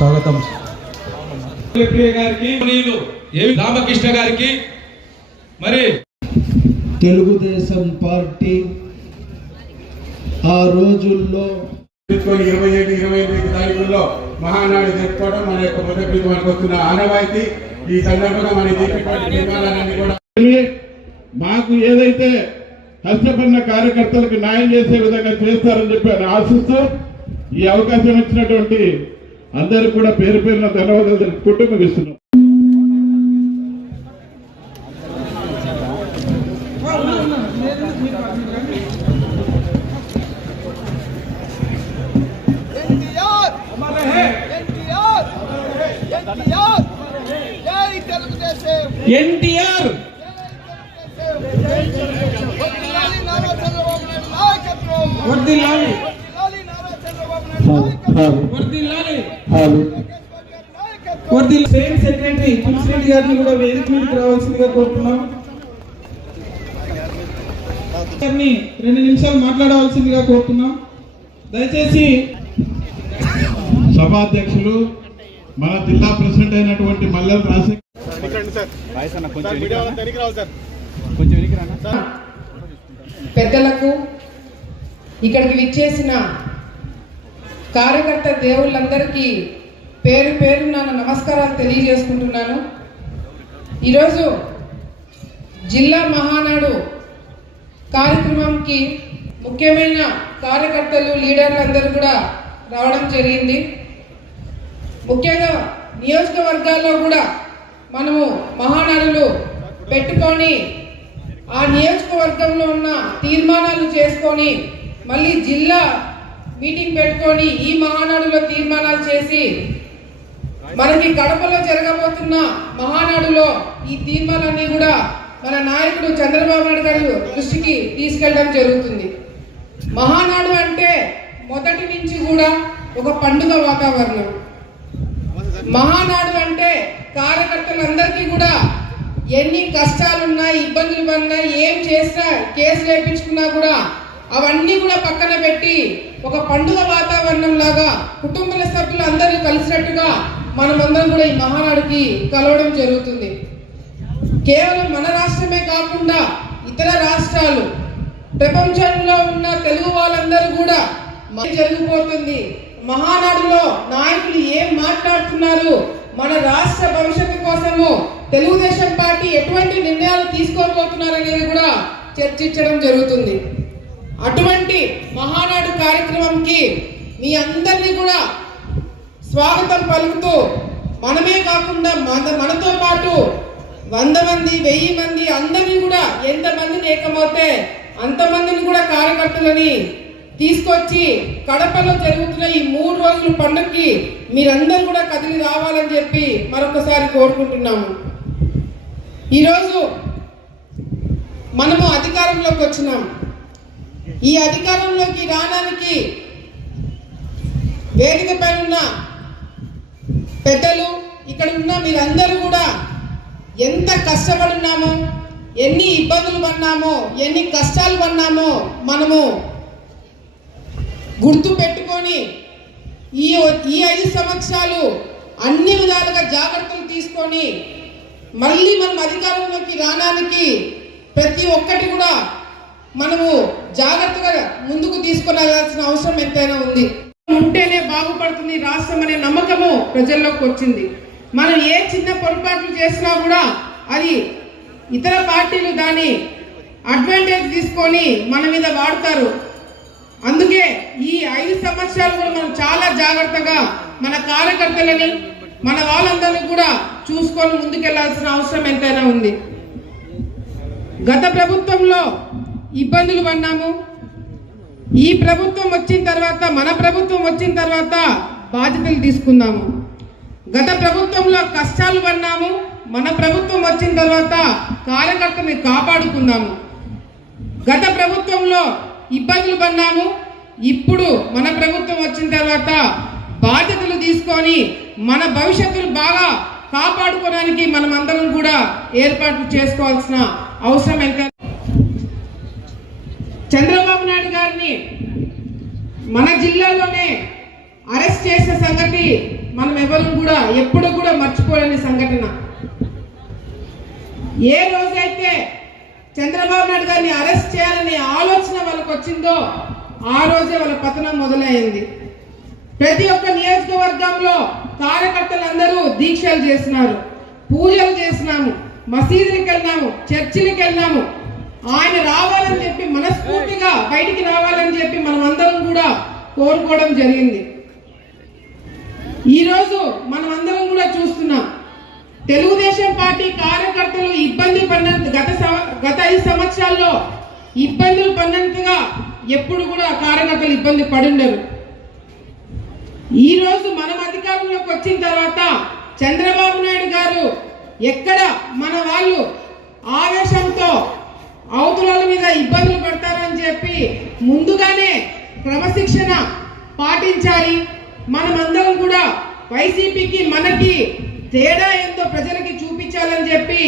స్వాగతం. రామకృష్ణ గారికి మరి తెలుగుదేశం పార్టీ ఆ రోజుల్లో ఇరవై ఏడు ఇరవై ఎనిమిది తారీఖుల్లో మహానాడు జరుపుకోవడం మన యొక్క మొదటి మనకు వస్తున్న ఆనవాయితీ. ఈ సందర్భంగా మన నిర్మాణాలన్నీ కూడా మాకు ఏదైతే కష్టపడిన కార్యకర్తలకు న్యాయం చేసే విధంగా చేస్తారని చెప్పి ఆశిస్తూ ఈ అవకాశం ఇచ్చినటువంటి అందరికి కూడా పేరు పేరున ధన్యవాదాలు తెలుపుకుంటూ ముగిస్తున్నాం NTR! NTR! NTR! Same secretary Tulasireddy గారిని కూడా వేదిక మీదకి రావాల్సిందిగా కోరుతున్నాం. గారిని రెండు నిమిషాలు మాట్లాడవలసిందిగా కోరుతున్నాం. దయచేసి సభాధ్యక్షులు మన జిల్లా ప్రెసిడెంట్ అయినటువంటి మల్లెల రాజశేఖర్ పెద్దలకు ఇక్కడికి విచ్చేసిన కార్యకర్త దేవుళ్ళందరికీ పేరు పేరు నన్ను నమస్కారాలు తెలియజేసుకుంటున్నాను. ఈరోజు జిల్లా మహానాడు కార్యక్రమంకి ముఖ్యమైన కార్యకర్తలు లీడర్లు అందరూ కూడా రావడం జరిగింది. ముఖ్యంగా నియోజకవర్గాల్లో కూడా మనము మహానాడులు పెట్టుకొని ఆ నియోజకవర్గంలో ఉన్న తీర్మానాలు చేసుకొని మళ్ళీ జిల్లా మీటింగ్ పెట్టుకొని ఈ మహానాడులో తీర్మానాలు చేసి మనకి కడపలో జరగబోతున్న మహానాడులో ఈ తీర్మానాన్ని కూడా మన నాయకుడు చంద్రబాబు నాయుడు గారి దృష్టికి తీసుకెళ్ళడం జరుగుతుంది. మహానాడు అంటే మొదటి నుంచి కూడా ఒక పండుగ వాతావరణం. మహానాడు అంటే కార్యకర్తలందరికీ కూడా ఎన్ని కష్టాలున్నా ఇబ్బందులు పడినా ఏం చేసినా కేసు వేయించుకున్నా కూడా అవన్నీ కూడా పక్కన పెట్టి ఒక పండుగ వాతావరణం లాగా కుటుంబ సభ్యులు అందరూ కలిసినట్టుగా మనమందరం కూడా ఈ మహానాడుకి కలవడం జరుగుతుంది. కేవలం మన రాష్ట్రమే కాకుండా ఇతర రాష్ట్రాలు ప్రపంచంలో ఉన్న తెలుగు వాళ్ళందరూ కూడా జరిగిపోతుంది. మహానాడులో నాయకులు ఏం మాట్లాడుతున్నారు? మన రాష్ట్ర భవిష్యత్తు కోసము తెలుగుదేశం పార్టీ ఎటువంటి నిర్ణయాలు తీసుకోబోతున్నారు అనేది కూడా చర్చించడం జరుగుతుంది. అటువంటి మహానాడు కార్యక్రమంకి మీ అందరినీ కూడా స్వాగతం పలుకుతూ మనమే కాకుండా మన మనతో పాటు వంద మంది వెయ్యి మంది అందరినీ కూడా ఎంతమందిని ఏకమవుతే అంతమందిని కూడా కార్యకర్తలని తీసుకొచ్చి కడపలో జరుగుతున్న ఈ మూడు రోజుల పండుగకి మీరందరూ కూడా కదిలి రావాలని చెప్పి మరొకసారి కోరుకుంటున్నాము. ఈరోజు మనము అధికారంలోకి వచ్చినాం. ఈ అధికారంలోకి రావడానికి వేదిక పైన ఉన్న పెద్దలు ఇక్కడ ఉన్న మీరందరూ కూడా ఎంత కష్టపడున్నామో ఎన్ని ఇబ్బందులు పడినామో ఎన్ని కష్టాలు పడినామో మనము గుర్తు పెట్టుకొని ఈ ఈ ఐదు సంవత్సరాలు అన్ని విధాలుగా జాగ్రత్తలు తీసుకొని మళ్ళీ మనం అధికారంలోకి రావడానికి ప్రతి ఒక్కటి కూడా మనము జాగ్రత్తగా ముందుకు తీసుకురావాల్సిన అవసరం ఎంతైనా ఉంది. ఉంటేనే బాగుపడుతుంది రాష్ట్రం అనే నమ్మకము ప్రజల్లోకి వచ్చింది. మనం ఏ చిన్న పొరపాట్లు చేసినా కూడా అది ఇతర పార్టీలు దాన్ని అడ్వాంటేజ్ తీసుకొని మన మీద వాడతారు. అందుకే ఈ ఐదు సంవత్సరాలు కూడా మనం చాలా జాగ్రత్తగా మన కార్యకర్తలని మన వాళ్ళందరినీ కూడా చూసుకొని ముందుకెళ్ళాల్సిన అవసరం ఎంతైనా ఉంది. గత ప్రభుత్వంలో ఇబ్బందులు పడినాము ఈ ప్రభుత్వం వచ్చిన తర్వాత మన ప్రభుత్వం వచ్చిన తర్వాత బాధ్యతలు తీసుకుందాము గత ప్రభుత్వంలో కష్టాలు పడినాము మన ప్రభుత్వం వచ్చిన తర్వాత కార్యకర్తని కాపాడుకుందాము గత ప్రభుత్వంలో ఇబ్బందులు పడినాము ఇప్పుడు మన ప్రభుత్వం వచ్చిన తర్వాత బాధ్యతలు తీసుకొని మన భవిష్యత్తును బాగా కాపాడుకోవడానికి మనం అందరం కూడా ఏర్పాట్లు చేసుకోవాల్సిన అవసరం ఎంత చంద్రబాబు నాయుడు గారిని మన జిల్లాలోనే అరెస్ట్ చేసిన సంగతి మనం ఎవరు కూడా ఎప్పుడు కూడా మర్చిపోలేని సంఘటన. ఏ రోజైతే చంద్రబాబు నాయుడు గారిని అరెస్ట్ చేయాలనే ఆలోచన వాళ్ళకి వచ్చిందో ఆ రోజే వాళ్ళ పతనం మొదలైంది. ప్రతి ఒక్క నియోజకవర్గంలో కార్యకర్తలందరూ దీక్షలు చేసినారు పూజలు చేసినాము మసీదులకు వెళ్ళినాము చర్చిలకు వెళ్ళినాము ఆయన రావాలని చెప్పి మనస్ఫూర్తిగా బయటికి రావాలని చెప్పి మనం అందరం కూడా కోరుకోవడం జరిగింది. ఈరోజు మనం అందరం కూడా చూస్తున్నాం. తెలుగుదేశం పార్టీ కార్యకర్తలు ఇబ్బంది పడిన గత గత ఐదు సంవత్సరాల్లో ఇబ్బందులు పడినంతగా ఎప్పుడు కూడా కార్యకర్తలు ఇబ్బంది పడుండరు. ఈరోజు మనం అధికారంలోకి వచ్చిన తర్వాత చంద్రబాబు నాయుడు గారు ఎక్కడ మన వాళ్ళు ఆవేశంతో అవతల మీద ఇబ్బందులు పడతారని చెప్పి ముందుగానే క్రమశిక్షణ పాటించాలి. మనమందరం కూడా వైసీపీకి మనకి తేడా ఏందో ప్రజలకి చూపించాలని చెప్పి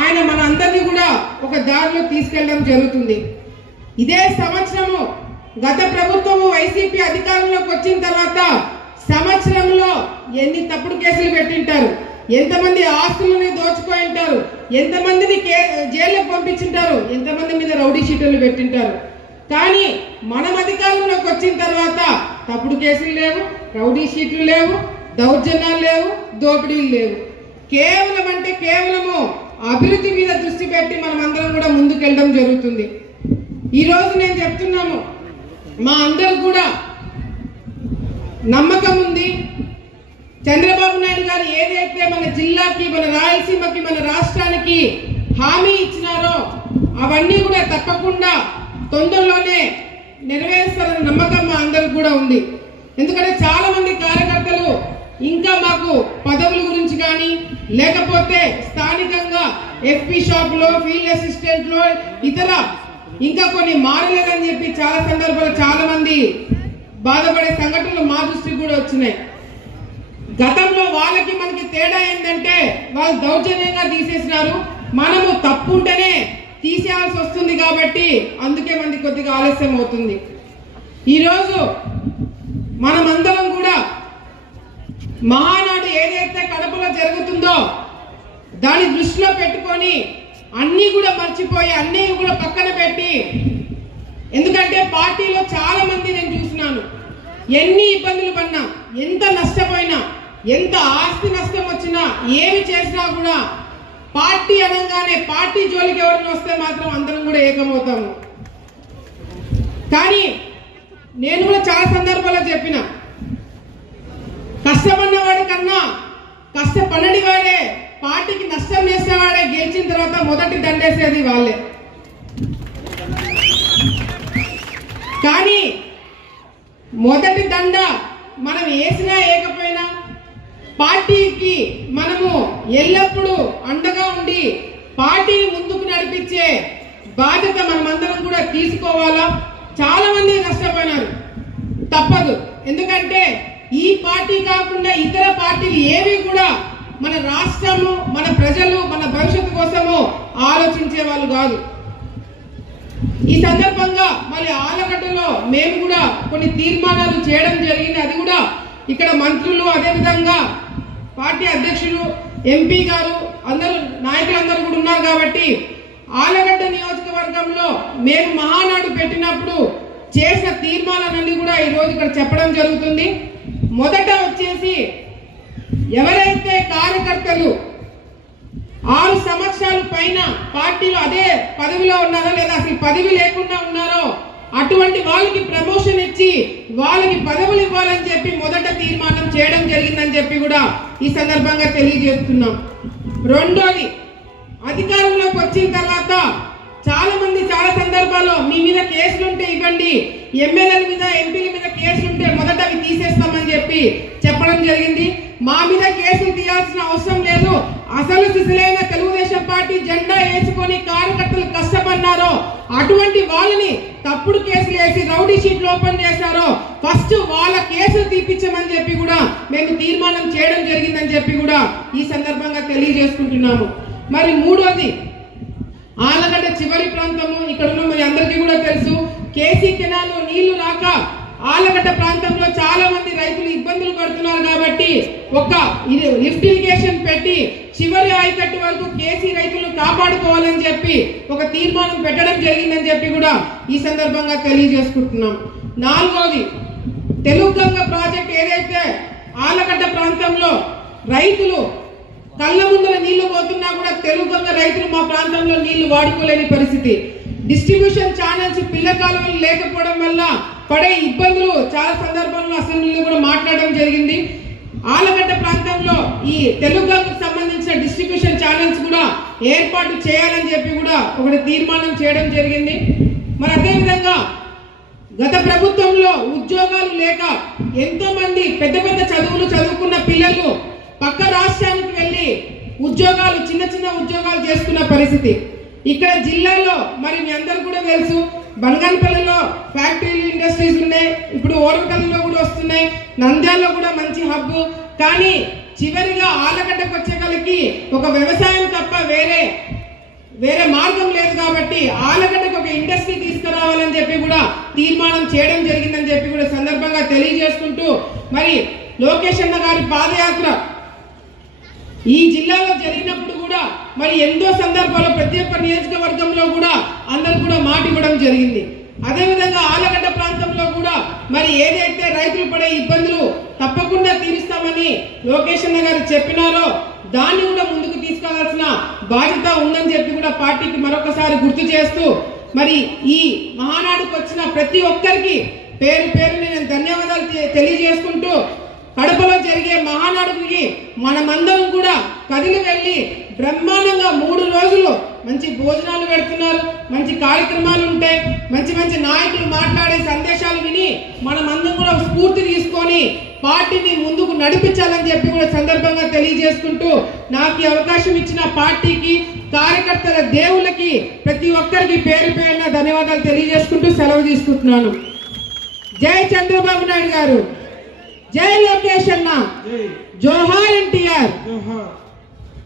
ఆయన మన అందరినీ కూడా ఒక దారిలో తీసుకెళ్ళడం జరుగుతుంది. ఇదే సంవత్సరము గత ప్రభుత్వము వైసీపీ అధికారంలోకి వచ్చిన తర్వాత సంవత్సరంలో ఎన్ని తప్పుడు కేసులు పెట్టింటారు? ఎంతమంది ఆస్తులని దోచుకొని ఉంటారు? ఎంతమందిని కే జైల్లోకి పంపించుంటారు? ఎంతమంది మీద రౌడీ షీటర్లు పెట్టింటారు? కానీ మనం అధికారంలోకి వచ్చిన తర్వాత తప్పుడు కేసులు లేవు రౌడీ షీట్లు లేవు దౌర్జన్యాలు లేవు దోపిడీలు లేవు. కేవలం అంటే కేవలము అభివృద్ధి మీద దృష్టి పెట్టి మనం అందరం కూడా ముందుకెళ్ళడం జరుగుతుంది. ఈరోజు నేను చెప్తున్నాము మా అందరు కూడా నమ్మకం ఉంది చంద్రబాబు నాయుడు గారు ఏదైతే మన జిల్లాకి మన రాయలసీమకి మన రాష్ట్రానికి హామీ ఇచ్చినారో అవన్నీ కూడా తప్పకుండా తొందరలోనే నెరవేరుస్తారన్న నమ్మకం మా అందరికి కూడా ఉంది. ఎందుకంటే చాలా మంది కార్యకర్తలు ఇంకా మాకు పదవుల గురించి కానీ లేకపోతే స్థానికంగా ఎఫ్పి షాపులో ఫీల్డ్ అసిస్టెంట్లో ఇతర ఇంకా కొన్ని మారలేదని చెప్పి చాలా సందర్భాలు చాలా మంది బాధపడే సంఘటనలు మా దృష్టికి కూడా వచ్చినాయి. గతంలో వాళ్ళకి మనకి తేడా ఏంటంటే వాళ్ళు దౌర్జన్యంగా తీసేసినారు. మనము తప్పు ఉంటేనే తీసేయాల్సి వస్తుంది కాబట్టి అందుకే మనకి కొద్దిగా ఆలస్యం అవుతుంది. ఈరోజు మనమందరం కూడా మహానాడు ఏదైతే కడపలో జరుగుతుందో దాన్ని దృష్టిలో పెట్టుకొని అన్నీ కూడా మర్చిపోయి అన్నీ కూడా పక్కన పెట్టి ఎందుకంటే పార్టీలో చాలా మంది నేను చూసినాను. ఎన్ని ఇబ్బందులు పడినా ఎంత నష్టపోయినా ఎంత ఆస్తి నష్టం వచ్చినా ఏమి చేసినా కూడా పార్టీ అనగానే పార్టీ జోలికి ఎవరిని వస్తే మాత్రం అందరం కూడా ఏకమవుతాము. కానీ నేను కూడా చాలా సందర్భాల్లో చెప్పిన కష్టపడినవాడి కన్నా కష్టపడని వాడే పార్టీకి నష్టం చేసేవాడే గెలిచిన తర్వాత మొదటి దండేసేది వాళ్ళే. కానీ మొదటి దండ మనం వేసినా వేయకపోయినా పార్టీకి మనము ఎల్లప్పుడూ అండగా ఉండి పార్టీని ముందుకు నడిపించే బాధ్యత మనమందరం కూడా తీసుకోవాలా? చాలా మంది నష్టపోయినారు తప్పదు. ఎందుకంటే ఈ పార్టీ కాకుండా ఇతర పార్టీలు ఏవి కూడా మన రాష్ట్రము మన ప్రజలు మన భవిష్యత్తు కోసము ఆలోచించే వాళ్ళు కాదు. ఈ సందర్భంగా మళ్ళీ ఆలగడ్డలో మేము కూడా కొన్ని తీర్మానాలు చేయడం జరిగింది. అది కూడా ఇక్కడ మంత్రులు అదేవిధంగా పార్టీ అధ్యక్షులు ఎంపీ గారు అందరూ నాయకులందరూ కూడా ఉన్నారు కాబట్టి ఆలగడ్డ నియోజకవర్గంలో మేము మహానాడు పెట్టినప్పుడు చేసిన తీర్మానాలన్నీ కూడా ఈ రోజు ఇక్కడ చెప్పడం జరుగుతుంది. మొదట వచ్చేసి ఎవరైతే కార్యకర్తలు ఆరు సంవత్సరాల పైన పార్టీలో అదే పదవిలో ఉన్నారో లేదా అసలు పదవి లేకుండా ఉన్నారో అటువంటి వాళ్ళకి ప్రమోషన్ ఇచ్చి వాళ్ళకి పదవులు ఇవ్వాలని కూడా ఈ సందర్భంగా తెలియజేస్తున్నాం. రెండోది అధికారంలోకి వచ్చిన తర్వాత చాలా మంది చాలా సందర్భాల్లో మీ మీద కేసులు ఉంటే ఇవ్వండి. ఎమ్మెల్యేల మీద ఎంపీల మీద కేసులు ఉంటే మొదట అవి తీసేస్తామని చెప్పి చెప్పడం జరిగింది. మా మీద కేసులు తీయాల్సిన అవసరం లేదు. అసలు సిసలైన తెలుగుదేశం పార్టీ జెండా వేసుకొని కారు అటువంటి వాళ్ళని తప్పుడు కేసులు వేసి రౌడీ షీట్లు ఓపెన్ చేశారో ఫస్ట్ వాళ్ళ కేసులు తీపించమని చెప్పి కూడా మేము తీర్మానం చేయడం జరిగిందని చెప్పి కూడా ఈ సందర్భంగా తెలియజేసుకుంటున్నాము. మరి మూడోది ఆలగడ్డ చివరి ప్రాంతము ఇక్కడ ఉన్న మరి అందరికీ కూడా తెలుసు కేసీ కెనాల్ నీళ్ళు రాక ఆలగడ్డ ప్రాంతంలో చాలా మంది రైతులు ఇబ్బందులు పడుతున్నారు కాబట్టి ఒక ఇది లిఫ్ట్ ఇరిగేషన్ పెట్టి చివరి ఆయకట్టు వరకు కేసీ రైతులను కాపాడుకోవాలని చెప్పి ఒక తీర్మానం పెట్టడం జరిగిందని చెప్పి కూడా ఈ సందర్భంగా తెలియజేసుకుంటున్నాం. నాలుగోది తెలుగు ప్రాజెక్ట్ ఏదైతే ఆలగడ్డ ప్రాంతంలో రైతులు కళ్ళ ముందర నీళ్ళు పోతున్నా కూడా తెలుగు రైతులు మా ప్రాంతంలో నీళ్ళు వాడుకోలేని పరిస్థితి. డిస్ట్రిబ్యూషన్ ఛానల్స్ పిల్ల కాలువలు లేకపోవడం వల్ల పడే ఇబ్బందులు చాలా సందర్భంలో అసెంబ్లీలో కూడా మాట్లాడడం జరిగింది. ఆలగడ్డ ప్రాంతంలో ఈ తెలుగుకు సంబంధించిన డిస్ట్రిబ్యూషన్ ఛానల్స్ కూడా ఏర్పాటు చేయాలని చెప్పి కూడా ఒకటి తీర్మానం చేయడం జరిగింది. మరి అదేవిధంగా గత ప్రభుత్వంలో ఉద్యోగాలు లేక ఎంతో మంది పెద్ద పెద్ద చదువులు చదువుకున్న పిల్లలు పక్క రాష్ట్రానికి వెళ్ళి ఉద్యోగాలు చిన్న చిన్న ఉద్యోగాలు చేసుకున్న పరిస్థితి. ఇక్కడ జిల్లాలో మరి మీ అందరు కూడా తెలుసు బంగానపల్లిలో ఫ్యాక్టరీలు ఇండస్ట్రీస్ ఉన్నాయి. ఇప్పుడు ఓరకల్లిలో కూడా వస్తున్నాయి. నంద్యాలలో కూడా మంచి హబ్. కానీ చివరిగా ఆలగడ్డకు వచ్చేగలికి ఒక వ్యవసాయం తప్ప వేరే వేరే మార్గం లేదు కాబట్టి ఆలగడ్డకు ఒక ఇండస్ట్రీ తీసుకురావాలని చెప్పి కూడా తీర్మానం చేయడం జరిగిందని చెప్పి కూడా సందర్భంగా తెలియజేసుకుంటూ మరి లోకేష్ అన్న గారి పాదయాత్ర ఈ జిల్లాలో జరిగినప్పుడు కూడా మరి ఎన్నో సందర్భాల్లో ప్రతి ఒక్క నియోజకవర్గంలో కూడా అందరు కూడా మాట ఇవ్వడం జరిగింది. అదేవిధంగా ఆలగడ్డ ప్రాంతంలో కూడా మరి ఏదైతే రైతులు పడే ఇబ్బందులు తప్పకుండా తీరుస్తామని లోకేష్ అన్న గారు చెప్పినారో దాన్ని కూడా ముందుకు తీసుకోవాల్సిన బాధ్యత ఉందని చెప్పి కూడా పార్టీకి మరొకసారి గుర్తు చేస్తూ మరి ఈ మహానాడుకు వచ్చిన ప్రతి ఒక్కరికి పేరు పేరు నేను ధన్యవాదాలు తెలియజేసుకుంటూ కడపలో జరిగే మహానాడుకి మనమందరం కూడా కదిలి వెళ్ళి బ్రహ్మాండంగా మూడు రోజులు మంచి భోజనాలు పెడుతున్నారు మంచి కార్యక్రమాలు ఉంటాయి మంచి మంచి నాయకులు మాట్లాడే సందేశాలు విని మనమందరం కూడా స్ఫూర్తి తీసుకొని పార్టీని ముందుకు నడిపించాలని చెప్పి కూడా సందర్భంగా తెలియజేసుకుంటూ నాకు అవకాశం ఇచ్చిన పార్టీకి కార్యకర్తల దేవుళ్ళకి ప్రతి ఒక్కరికి పేరు పేరున ధన్యవాదాలు తెలియజేసుకుంటూ సెలవు తీసుకుంటున్నాను. జై చంద్రబాబు నాయుడు గారు. జై లోకేష్ అన్న. జై. జోహార్ ఎన్టీఆర్. జోహార్.